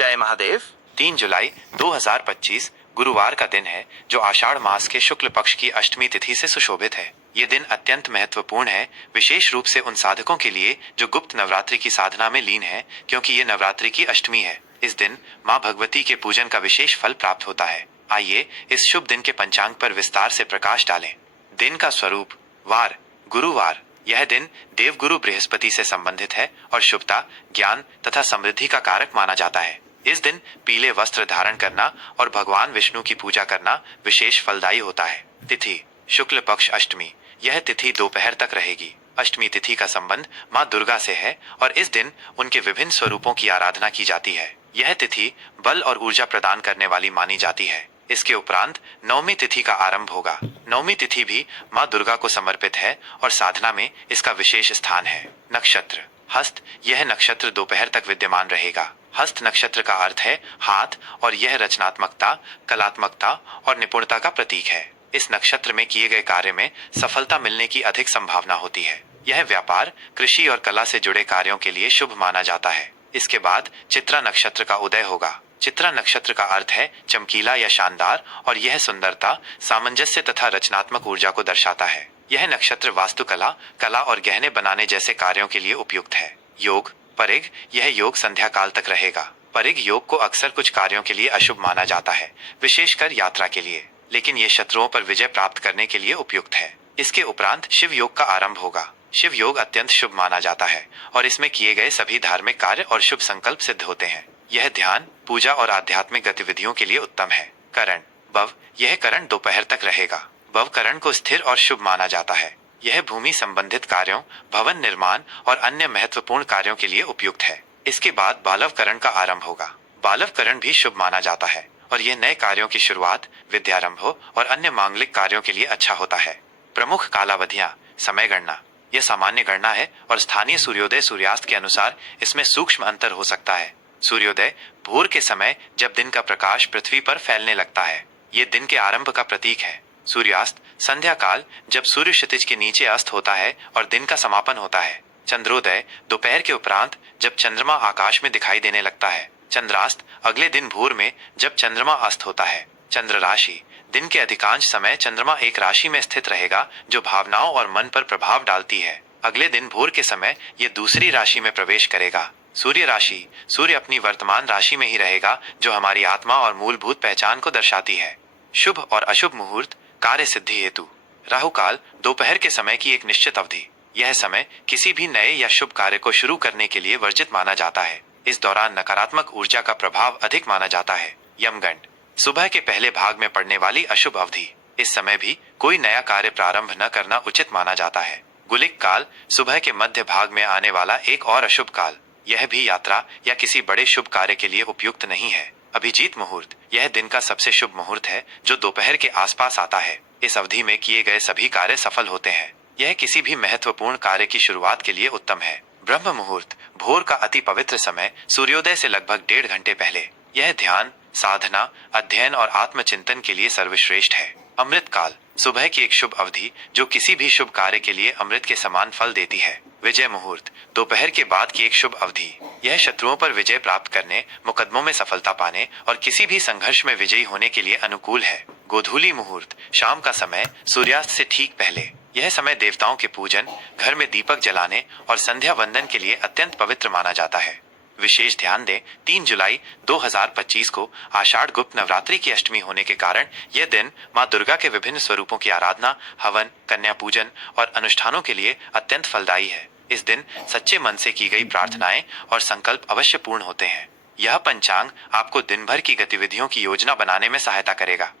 जय महादेव। 3 जुलाई 2025 गुरुवार का दिन है, जो आषाढ़ मास के शुक्ल पक्ष की अष्टमी तिथि से सुशोभित है। ये दिन अत्यंत महत्वपूर्ण है, विशेष रूप से उन साधकों के लिए जो गुप्त नवरात्रि की साधना में लीन है, क्योंकि ये नवरात्रि की अष्टमी है। इस दिन माँ भगवती के पूजन का विशेष फल प्राप्त होता है। आइए इस शुभ दिन के पंचांग पर विस्तार से प्रकाश डालें। दिन का स्वरूप। वार गुरुवार। यह दिन देवगुरु बृहस्पति से संबंधित है और शुभता, ज्ञान तथा समृद्धि का कारक माना जाता है। इस दिन पीले वस्त्र धारण करना और भगवान विष्णु की पूजा करना विशेष फलदायी होता है। तिथि शुक्ल पक्ष अष्टमी। यह तिथि दोपहर तक रहेगी। अष्टमी तिथि का संबंध माँ दुर्गा से है और इस दिन उनके विभिन्न स्वरूपों की आराधना की जाती है। यह तिथि बल और ऊर्जा प्रदान करने वाली मानी जाती है। इसके उपरांत नवमी तिथि का आरंभ होगा। नवमी तिथि भी माँ दुर्गा को समर्पित है और साधना में इसका विशेष स्थान है। नक्षत्र हस्त। यह नक्षत्र दोपहर तक विद्यमान रहेगा। हस्त नक्षत्र का अर्थ है हाथ और यह रचनात्मकता, कलात्मकता और निपुणता का प्रतीक है। इस नक्षत्र में किए गए कार्य में सफलता मिलने की अधिक संभावना होती है। यह व्यापार, कृषि और कला से जुड़े कार्यों के लिए शुभ माना जाता है। इसके बाद चित्रा नक्षत्र का उदय होगा। चित्रा नक्षत्र का अर्थ है चमकीला या शानदार और यह सुंदरता, सामंजस्य तथा रचनात्मक ऊर्जा को दर्शाता है। यह नक्षत्र वास्तुकला, कला और गहने बनाने जैसे कार्यों के लिए उपयुक्त है। योग परिग। यह योग संध्या काल तक रहेगा। परिग योग को अक्सर कुछ कार्यों के लिए अशुभ माना जाता है, विशेषकर यात्रा के लिए, लेकिन यह शत्रुओं पर विजय प्राप्त करने के लिए उपयुक्त है। इसके उपरांत शिव योग का आरंभ होगा। शिव योग अत्यंत शुभ माना जाता है और इसमें किए गए सभी धार्मिक कार्य और शुभ संकल्प सिद्ध होते हैं। यह ध्यान, पूजा और आध्यात्मिक गतिविधियों के लिए उत्तम है। करण भव। यह करण दोपहर तक रहेगा। भव करण को स्थिर और शुभ माना जाता है। यह भूमि संबंधित कार्यों, भवन निर्माण और अन्य महत्वपूर्ण कार्यों के लिए उपयुक्त है। इसके बाद बालव करण का आरंभ होगा। बालव करण भी शुभ माना जाता है और यह नए कार्यों की शुरुआत, विद्यारंभ और अन्य मांगलिक कार्यों के लिए अच्छा होता है। प्रमुख कालावधियां। समय गणना। यह सामान्य गणना है और स्थानीय सूर्योदय सूर्यास्त के अनुसार इसमें सूक्ष्म अंतर हो सकता है। सूर्योदय भोर के समय, जब दिन का प्रकाश पृथ्वी पर फैलने लगता है। ये दिन के आरंभ का प्रतीक है। सूर्यास्त संध्या काल, जब सूर्य क्षितिज के नीचे अस्त होता है और दिन का समापन होता है। चंद्रोदय दोपहर के उपरांत, जब चंद्रमा आकाश में दिखाई देने लगता है। चंद्रास्त अगले दिन भोर में, जब चंद्रमा अस्त होता है। चंद्र राशि। दिन के अधिकांश समय चंद्रमा एक राशि में स्थित रहेगा, जो भावनाओं और मन पर प्रभाव डालती है। अगले दिन भोर के समय ये दूसरी राशि में प्रवेश करेगा। सूर्य राशि। सूर्य अपनी वर्तमान राशि में ही रहेगा, जो हमारी आत्मा और मूलभूत पहचान को दर्शाती है। शुभ और अशुभ मुहूर्त। कार्य सिद्धि हेतु राहु काल दोपहर के समय की एक निश्चित अवधि। यह समय किसी भी नए या शुभ कार्य को शुरू करने के लिए वर्जित माना जाता है। इस दौरान नकारात्मक ऊर्जा का प्रभाव अधिक माना जाता है। यमगंड सुबह के पहले भाग में पड़ने वाली अशुभ अवधि। इस समय भी कोई नया कार्य प्रारंभ न करना उचित माना जाता है। गुलिक काल सुबह के मध्य भाग में आने वाला एक और अशुभ काल। यह भी यात्रा या किसी बड़े शुभ कार्य के लिए उपयुक्त नहीं है। अभिजीत मुहूर्त। यह दिन का सबसे शुभ मुहूर्त है, जो दोपहर के आसपास आता है। इस अवधि में किए गए सभी कार्य सफल होते हैं। यह किसी भी महत्वपूर्ण कार्य की शुरुआत के लिए उत्तम है। ब्रह्म मुहूर्त भोर का अति पवित्र समय, सूर्योदय से लगभग 1.5 घंटे पहले। यह ध्यान, साधना, अध्ययन और आत्मचिंतन के लिए सर्वश्रेष्ठ है। अमृत काल सुबह की एक शुभ अवधि, जो किसी भी शुभ कार्य के लिए अमृत के समान फल देती है। विजय मुहूर्त दोपहर के बाद की एक शुभ अवधि। यह शत्रुओं पर विजय प्राप्त करने, मुकदमों में सफलता पाने और किसी भी संघर्ष में विजयी होने के लिए अनुकूल है। गोधूली मुहूर्त शाम का समय, सूर्यास्त से ठीक पहले। यह समय देवताओं के पूजन, घर में दीपक जलाने और संध्या वंदन के लिए अत्यंत पवित्र माना जाता है। विशेष ध्यान दें, 3 जुलाई 2025 को आषाढ़ गुप्त नवरात्रि की अष्टमी होने के कारण यह दिन माँ दुर्गा के विभिन्न स्वरूपों की आराधना, हवन, कन्या पूजन और अनुष्ठानों के लिए अत्यंत फलदायी है। इस दिन सच्चे मन से की गई प्रार्थनाएं और संकल्प अवश्य पूर्ण होते हैं। यह पंचांग आपको दिन भर की गतिविधियों की योजना बनाने में सहायता करेगा।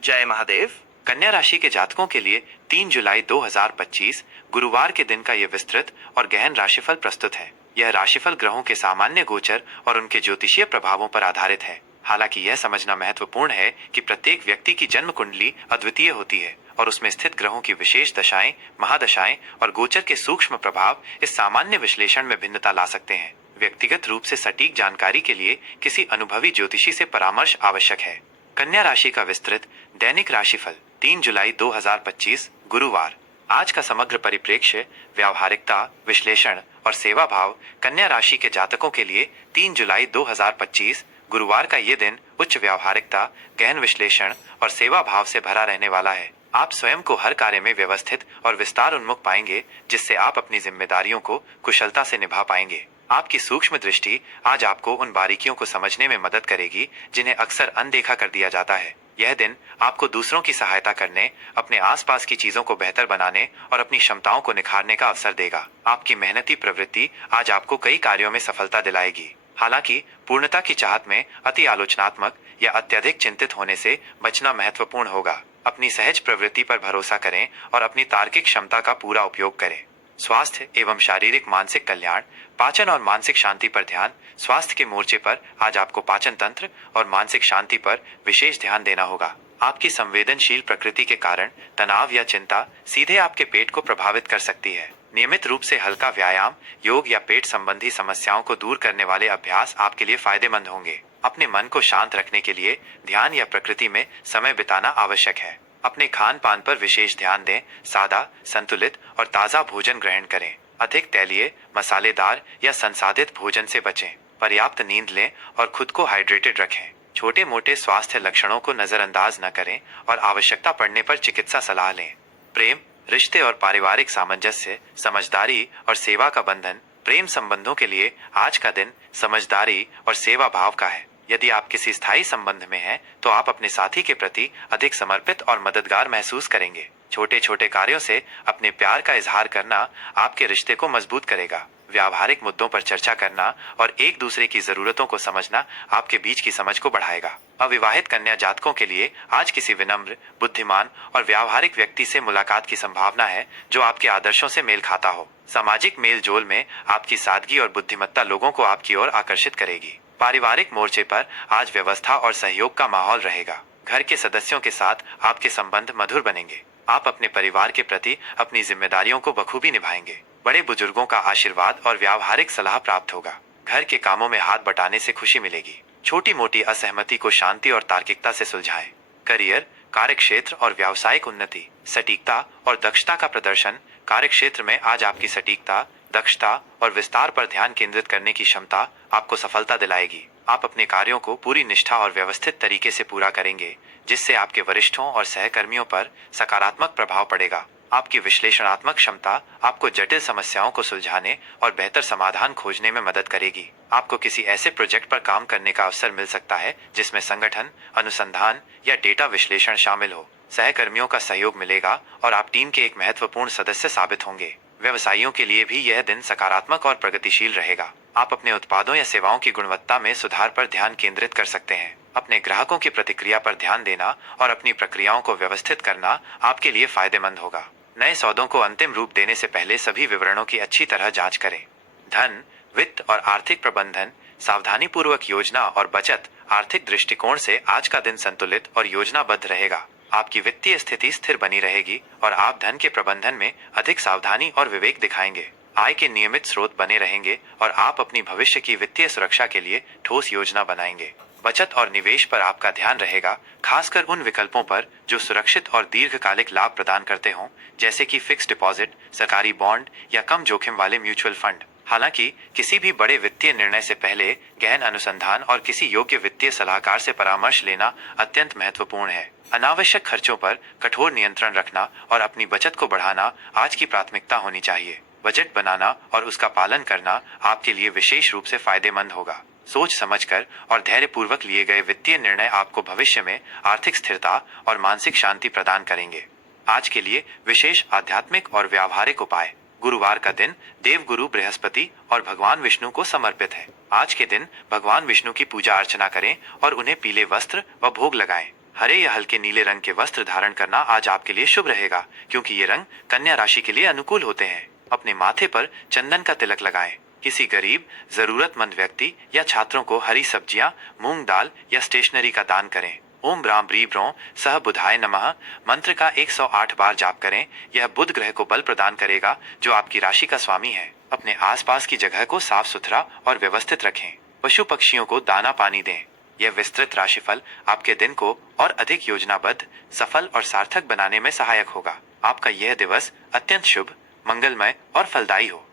जय महादेव। कन्या राशि के जातकों के लिए 3 जुलाई 2025 गुरुवार के दिन का यह विस्तृत और गहन राशिफल प्रस्तुत है। यह राशिफल ग्रहों के सामान्य गोचर और उनके ज्योतिषीय प्रभावों पर आधारित है। हालांकि यह समझना महत्वपूर्ण है कि प्रत्येक व्यक्ति की जन्म कुंडली अद्वितीय होती है और उसमें स्थित ग्रहों की विशेष दशाएं, महादशाएं और गोचर के सूक्ष्म प्रभाव इस सामान्य विश्लेषण में भिन्नता ला सकते हैं। व्यक्तिगत रूप से सटीक जानकारी के लिए किसी अनुभवी ज्योतिषी से परामर्श आवश्यक है। कन्या राशि का विस्तृत दैनिक राशिफल 3 जुलाई 2025 गुरुवार। आज का समग्र परिप्रेक्ष्य व्यावहारिकता, विश्लेषण और सेवा भाव कन्या राशि के जातकों के लिए 3 जुलाई 2025 गुरुवार का ये दिन उच्च व्यावहारिकता, गहन विश्लेषण और सेवा भाव से भरा रहने वाला है। आप स्वयं को हर कार्य में व्यवस्थित और विस्तार उन्मुख पाएंगे, जिससे आप अपनी जिम्मेदारियों को कुशलता से निभा पाएंगे। आपकी सूक्ष्म दृष्टि आज आपको उन बारीकियों को समझने में मदद करेगी जिन्हें अक्सर अनदेखा कर दिया जाता है। यह दिन आपको दूसरों की सहायता करने, अपने आसपास की चीजों को बेहतर बनाने और अपनी क्षमताओं को निखारने का अवसर देगा। आपकी मेहनती प्रवृत्ति आज आपको कई कार्यों में सफलता दिलाएगी। हालांकि पूर्णता की चाहत में अति आलोचनात्मक या अत्यधिक चिंतित होने से बचना महत्वपूर्ण होगा। अपनी सहज प्रवृत्ति पर भरोसा करें और अपनी तार्किक क्षमता का पूरा उपयोग करें। स्वास्थ्य एवं शारीरिक मानसिक कल्याण, पाचन और मानसिक शांति पर ध्यान। स्वास्थ्य के मोर्चे पर आज आपको पाचन तंत्र और मानसिक शांति पर विशेष ध्यान देना होगा। आपकी संवेदनशील प्रकृति के कारण तनाव या चिंता सीधे आपके पेट को प्रभावित कर सकती है। नियमित रूप से हल्का व्यायाम, योग या पेट संबंधी समस्याओं को दूर करने वाले अभ्यास आपके लिए फायदेमंद होंगे। अपने मन को शांत रखने के लिए ध्यान या प्रकृति में समय बिताना आवश्यक है। अपने खान पान पर विशेष ध्यान दें। सादा, संतुलित और ताज़ा भोजन ग्रहण करें। अधिक तैलीय, मसालेदार या संसाधित भोजन से बचें। पर्याप्त नींद लें और खुद को हाइड्रेटेड रखें। छोटे मोटे स्वास्थ्य लक्षणों को नजरअंदाज न करें और आवश्यकता पड़ने पर चिकित्सा सलाह लें। प्रेम, रिश्ते और पारिवारिक सामंजस्य, समझदारी और सेवा का बंधन। प्रेम संबंधों के लिए आज का दिन समझदारी और सेवा भाव का है। यदि आप किसी स्थायी संबंध में हैं, तो आप अपने साथी के प्रति अधिक समर्पित और मददगार महसूस करेंगे। छोटे छोटे कार्यों से अपने प्यार का इजहार करना आपके रिश्ते को मजबूत करेगा। व्यावहारिक मुद्दों पर चर्चा करना और एक दूसरे की जरूरतों को समझना आपके बीच की समझ को बढ़ाएगा। अविवाहित कन्या जातकों के लिए आज किसी विनम्र, बुद्धिमान और व्यावहारिक व्यक्ति से मुलाकात की संभावना है जो आपके आदर्शों से मेल खाता हो। सामाजिक मेल जोल में आपकी सादगी और बुद्धिमत्ता लोगों को आपकी ओर आकर्षित करेगी। पारिवारिक मोर्चे पर आज व्यवस्था और सहयोग का माहौल रहेगा। घर के सदस्यों के साथ आपके संबंध मधुर बनेंगे। आप अपने परिवार के प्रति अपनी जिम्मेदारियों को बखूबी निभाएंगे। बड़े बुजुर्गों का आशीर्वाद और व्यावहारिक सलाह प्राप्त होगा। घर के कामों में हाथ बटाने से खुशी मिलेगी। छोटी मोटी असहमति को शांति और तार्किकता से सुलझाएं। करियर, कार्यक्षेत्र और व्यावसायिक उन्नति, सटीकता और दक्षता का प्रदर्शन। कार्यक्षेत्र में आज आपकी सटीकता, दक्षता और विस्तार पर ध्यान केंद्रित करने की क्षमता आपको सफलता दिलाएगी। आप अपने कार्यों को पूरी निष्ठा और व्यवस्थित तरीके से पूरा करेंगे, जिससे आपके वरिष्ठों और सहकर्मियों पर सकारात्मक प्रभाव पड़ेगा। आपकी विश्लेषणात्मक क्षमता आपको जटिल समस्याओं को सुलझाने और बेहतर समाधान खोजने में मदद करेगी। आपको किसी ऐसे प्रोजेक्ट पर काम करने का अवसर मिल सकता है जिसमें संगठन, अनुसंधान या डेटा विश्लेषण शामिल हो। सहकर्मियों का सहयोग मिलेगा और आप टीम के एक महत्वपूर्ण सदस्य साबित होंगे। व्यवसायियों के लिए भी यह दिन सकारात्मक और प्रगतिशील रहेगा। आप अपने उत्पादों या सेवाओं की गुणवत्ता में सुधार पर ध्यान केंद्रित कर सकते हैं। अपने ग्राहकों की प्रतिक्रिया पर ध्यान देना और अपनी प्रक्रियाओं को व्यवस्थित करना आपके लिए फायदेमंद होगा। नए सौदों को अंतिम रूप देने से पहले सभी विवरणों की अच्छी तरह जांच करें। धन, वित्त और आर्थिक प्रबंधन, सावधानी पूर्वक योजना और बचत। आर्थिक दृष्टिकोण से आज का दिन संतुलित और योजनाबद्ध रहेगा। आपकी वित्तीय स्थिति स्थिर बनी रहेगी और आप धन के प्रबंधन में अधिक सावधानी और विवेक दिखाएंगे। आय के नियमित स्रोत बने रहेंगे और आप अपनी भविष्य की वित्तीय सुरक्षा के लिए ठोस योजना बनाएंगे। बचत और निवेश पर आपका ध्यान रहेगा, खासकर उन विकल्पों पर जो सुरक्षित और दीर्घकालिक लाभ प्रदान करते हों, जैसे कि फिक्स डिपॉजिट, सरकारी बॉन्ड या कम जोखिम वाले म्यूचुअल फंड। हालांकि किसी भी बड़े वित्तीय निर्णय से पहले गहन अनुसंधान और किसी योग्य वित्तीय सलाहकार से परामर्श लेना अत्यंत महत्वपूर्ण है। अनावश्यक खर्चों पर कठोर नियंत्रण रखना और अपनी बचत को बढ़ाना आज की प्राथमिकता होनी चाहिए। बजट बनाना और उसका पालन करना आपके लिए विशेष रूप से फायदेमंद होगा। सोच समझकर और धैर्यपूर्वक लिए गए वित्तीय निर्णय आपको भविष्य में आर्थिक स्थिरता और मानसिक शांति प्रदान करेंगे। आज के लिए विशेष आध्यात्मिक और व्यावहारिक उपाय। गुरुवार का दिन देवगुरु बृहस्पति और भगवान विष्णु को समर्पित है। आज के दिन भगवान विष्णु की पूजा अर्चना करें और उन्हें पीले वस्त्र व भोग लगाएं। हरे या हल्के नीले रंग के वस्त्र धारण करना आज आपके लिए शुभ रहेगा, क्योंकि ये रंग कन्या राशि के लिए अनुकूल होते हैं। अपने माथे पर चंदन का तिलक लगाएं। किसी गरीब, जरूरतमंद व्यक्ति या छात्रों को हरी सब्जियां, मूंग दाल या स्टेशनरी का दान करें। ओम ब्राम ब्री ब्रों सह बुधाय नमः मंत्र का 108 बार जाप करें। यह बुध ग्रह को बल प्रदान करेगा, जो आपकी राशि का स्वामी है। अपने आसपास की जगह को साफ सुथरा और व्यवस्थित रखें। पशु पक्षियों को दाना पानी दें। यह विस्तृत राशिफल आपके दिन को और अधिक योजनाबद्ध, सफल और सार्थक बनाने में सहायक होगा। आपका यह दिवस अत्यंत शुभ, मंगलमय और फलदायी हो।